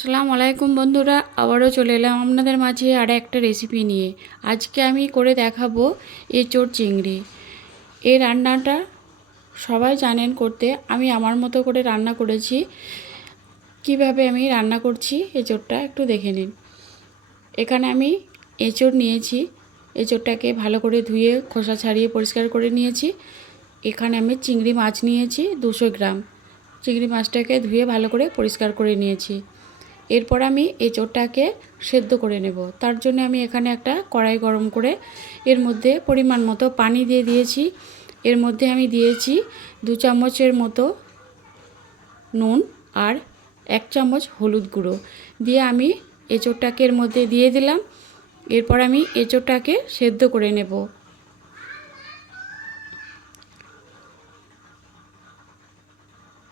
আসসালামু আলাইকুম বন্ধুরা, আবারও চলে এলাম আপনাদের মাঝে আর একটা রেসিপি নিয়ে। আজকে আমি করে দেখাবো এঁচোড় চিংড়ি। এই রান্নাটা সবাই জানেন করতে, আমি আমার মতো করে রান্না করেছি। কিভাবে আমি রান্না করছি এঁচোড়টা একটু দেখে নিন। এখানে আমি এঁচোড় নিয়েছি, এঁচোড়টাকে ভালো করে ধুয়ে খোসা ছাড়িয়ে পরিষ্কার করে নিয়েছি। এখানে আমি চিংড়ি মাছ নিয়েছি 200 গ্রাম। চিংড়ি মাছটাকে ধুয়ে ভালো করে পরিষ্কার করে নিয়েছি। এরপর আমি এঁচোড়টাকে সেদ্ধ করে নেব। তার জন্য আমি এখানে একটা কড়াই গরম করে এর মধ্যে পরিমাণ মতো পানি দিয়ে দিয়েছি। এর মধ্যে আমি দিয়েছি 2 চামচের মতো নুন আর 1 চামচ হলুদ গুঁড়ো দিয়ে আমি এঁচোড়টাকে এর মধ্যে দিয়ে দিলাম। এরপর আমি এঁচোড়টাকে সেদ্ধ করে নেব।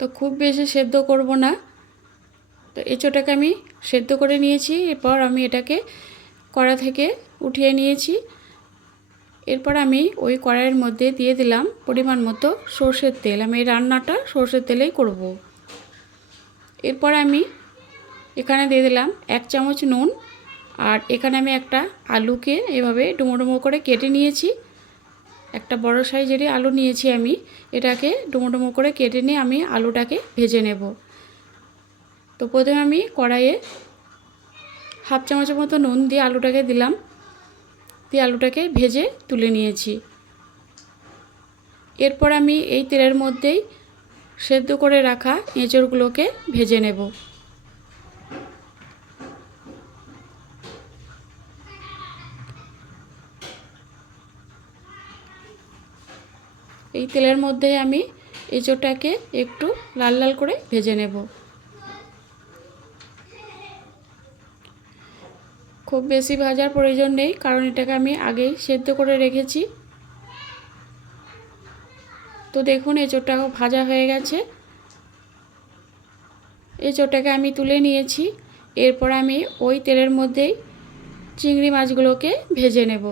তো খুব বেশি সেদ্ধ করব না। তো এঁচোড়টাকে আমি সেদ্ধ করে নিয়েছি। এরপর আমি এটাকে কড়া থেকে উঠিয়ে নিয়েছি। এরপর আমি ওই কড়াইয়ের মধ্যে দিয়ে দিলাম পরিমাণ মতো সর্ষের তেল। আমি এই রান্নাটা সর্ষের তেলেই করব। এরপর আমি এখানে দিয়ে দিলাম 1 চামচ নুন। আর এখানে আমি একটা আলুকে এভাবে ডুমো ডুমো করে কেটে নিয়েছি। একটা বড় সাইজেরই আলু নিয়েছি আমি। এটাকে ডুমো ডুমো করে কেটে নিয়ে আমি আলুটাকে ভেজে নেব। তো প্রথমে আমি কড়াইয়ে 1/2 চামচের মতো নুন দিয়ে আলুটাকে দিলাম, দিয়ে আলুটাকে ভেজে তুলে নিয়েছি। এরপর আমি এই তেলের মধ্যেই সেদ্ধ করে রাখা এঁচোড়গুলোকে ভেজে নেব। এই তেলের মধ্যেই আমি এঁচোড়টাকে একটু লাল লাল করে ভেজে নেব। খুব বেশি ভাজার প্রয়োজন নেই, কারণ এটাকে আমি আগেই সেদ্ধ করে রেখেছি। তো দেখুন এঁচোড়টা ভাজা হয়ে গেছে। এঁচোড়টাকে আমি তুলে নিয়েছি। এরপর আমি ওই তেলের মধ্যেই চিংড়ি মাছগুলোকে ভেজে নেব।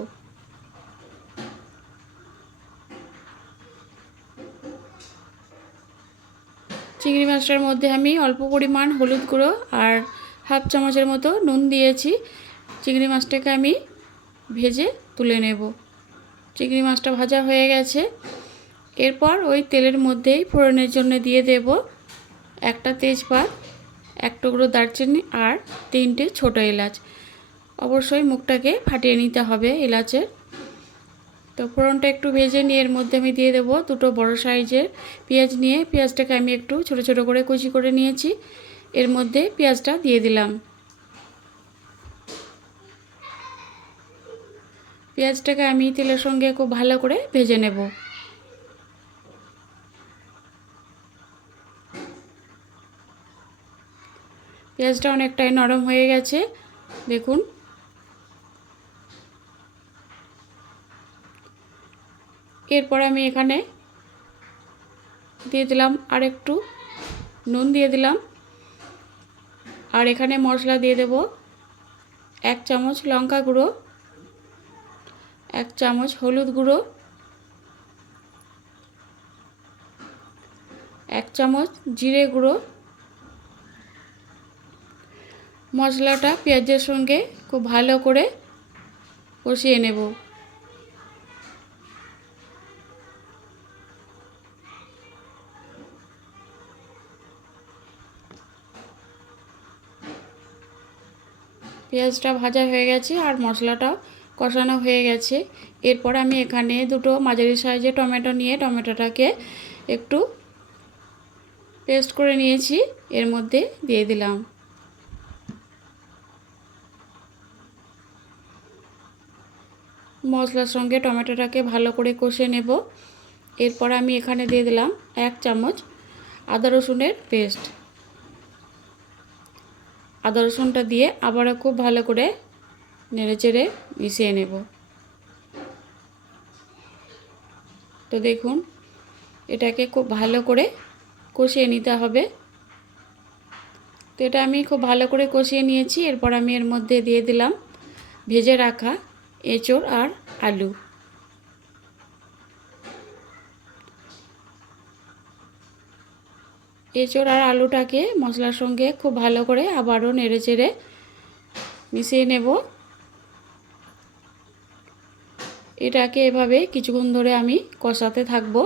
চিংড়ি মাছটার মধ্যে আমি অল্প পরিমাণ হলুদ গুঁড়ো আর 1/2 চামচের মতো নুন দিয়েছি। চিংড়ি মাছটাকে আমি ভেজে তুলে নেব। চিংড়ি মাছটা ভাজা হয়ে গেছে। এরপর ওই তেলের মধ্যেই ফোড়নের জন্য দিয়ে দেব একটা তেজপাত, 1 টুকরো দারচিনি আর 3টে ছোটো এলাচ। অবশ্যই মুখটাকে ফাটিয়ে নিতে হবে এলাচের। তো ফোড়নটা একটু ভেজে নিয়ে এর মধ্যে আমি দিয়ে দেবো 2টো বড় সাইজের পেঁয়াজ নিয়ে পেঁয়াজটাকে আমি একটু ছোট ছোট করে কুচি করে নিয়েছি। এর মধ্যে পেঁয়াজটা দিয়ে দিলাম। পেঁয়াজটাকে আমি তেলের সঙ্গে খুব ভালো করে ভেজে নেব। পেঁয়াজটা অনেকটাই নরম হয়ে গেছে, দেখুন। এরপর আমি এখানে দিয়ে দিলাম আর একটু নুন দিয়ে দিলাম। আর এখানে মশলা দিয়ে দেব 1 চামচ লঙ্কা গুঁড়ো, 1 চামচ হলুদ গুঁড়ো, 1 চামচ জিরে গুঁড়ো। মশলাটা পেঁয়াজের সঙ্গে খুব ভালো করে কষিয়ে নেব। পেঁয়াজটা ভাজা হয়ে গেছে আর মশলাটাও কষানো হয়ে গেছে। এরপর আমি এখানে 2টো মাঝারি সাইজের টমেটো নিয়ে টমেটোটাকে একটু পেস্ট করে নিয়েছি, এর মধ্যে দিয়ে দিলাম। মশলার সঙ্গে টমেটোটাকে ভালো করে কষে নেব। এরপর আমি এখানে দিয়ে দিলাম 1 চামচ আদা রসুনের পেস্ট। আদা রসুনটা দিয়ে আবারও খুব ভালো করে নেড়েচেড়ে মিশিয়ে নেব। তো দেখুন এটাকে খুব ভালো করে কষিয়ে নিতে হবে। তো এটা আমি খুব ভালো করে কষিয়ে নিয়েছি। এরপর আমি এর মধ্যে দিয়ে দিলাম ভেজে রাখা এঁচোড় আর আলু। এঁচোড় আর আলুটাকে মশলার সঙ্গে খুব ভালো করে আবারও নেড়েচেড়ে মিশিয়ে নেব। এটাকে এভাবে কিছুক্ষণ ধরে আমি কষাতে থাকবো।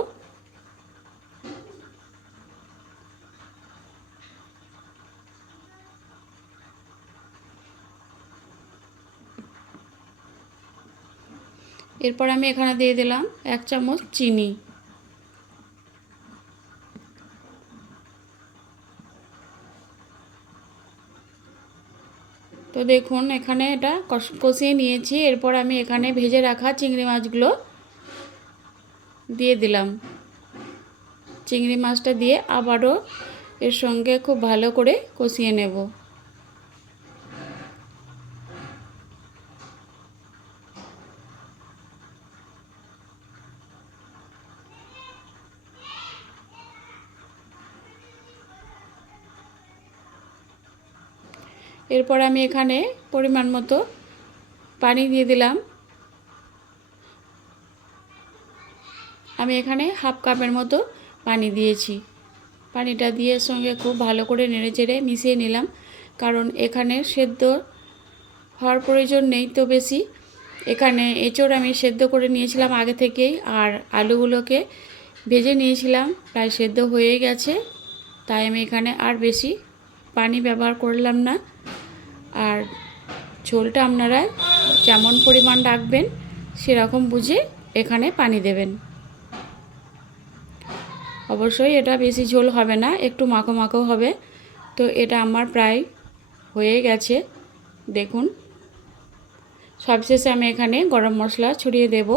এরপর আমি এখানে দিয়ে দিলাম 1 চামচ চিনি। তো দেখুন এখানে এটা কষিয়ে নিয়েছি। এরপর আমি এখানে ভেজে রাখা চিংড়ি মাছগুলো দিয়ে দিলাম। চিংড়ি মাছটা দিয়ে আবারও এর সঙ্গে খুব ভালো করে কষিয়ে নেব। এরপর আমি এখানে পরিমাণ মতো পানি দিয়ে দিলাম। আমি এখানে হাফ কাপের মতো পানি দিয়েছি। পানিটা দিয়ে সঙ্গে খুব ভালো করে নেড়েচেড়ে মিশিয়ে নিলাম, কারণ এখানে সেদ্ধ হওয়ার প্রয়োজন নেই তো বেশি। এখানে এঁচোড় আমি সেদ্ধ করে নিয়েছিলাম আগে থেকেই, আর আলুগুলোকে ভেজে নিয়েছিলাম, প্রায় সেদ্ধ হয়ে গেছে। তাই আমি এখানে আর বেশি পানি ব্যবহার করলাম না। আর ঝোলটা আপনারা যেমন পরিমাণ রাখবেন সেরকম বুঝে এখানে পানি দেবেন। অবশ্যই এটা বেশি ঝোল হবে না, একটু মাখো মাখো হবে। তো এটা আমার প্রায় হয়ে গেছে। দেখুন সবশেষে আমি এখানে গরম মশলা ছড়িয়ে দেব,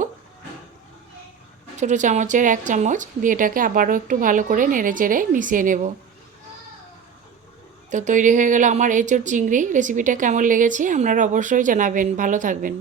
ছোটো চামচের 1 চামচ দিয়ে এটাকে আবারও একটু ভালো করে নেড়েচেড়ে মিশিয়ে নেব। তো তৈরি হয়ে গেল আমার এঁচোড় চিংড়ি। রেসিপিটা কেমন লেগেছে আপনারা অবশ্যই জানাবেন। ভালো থাকবেন।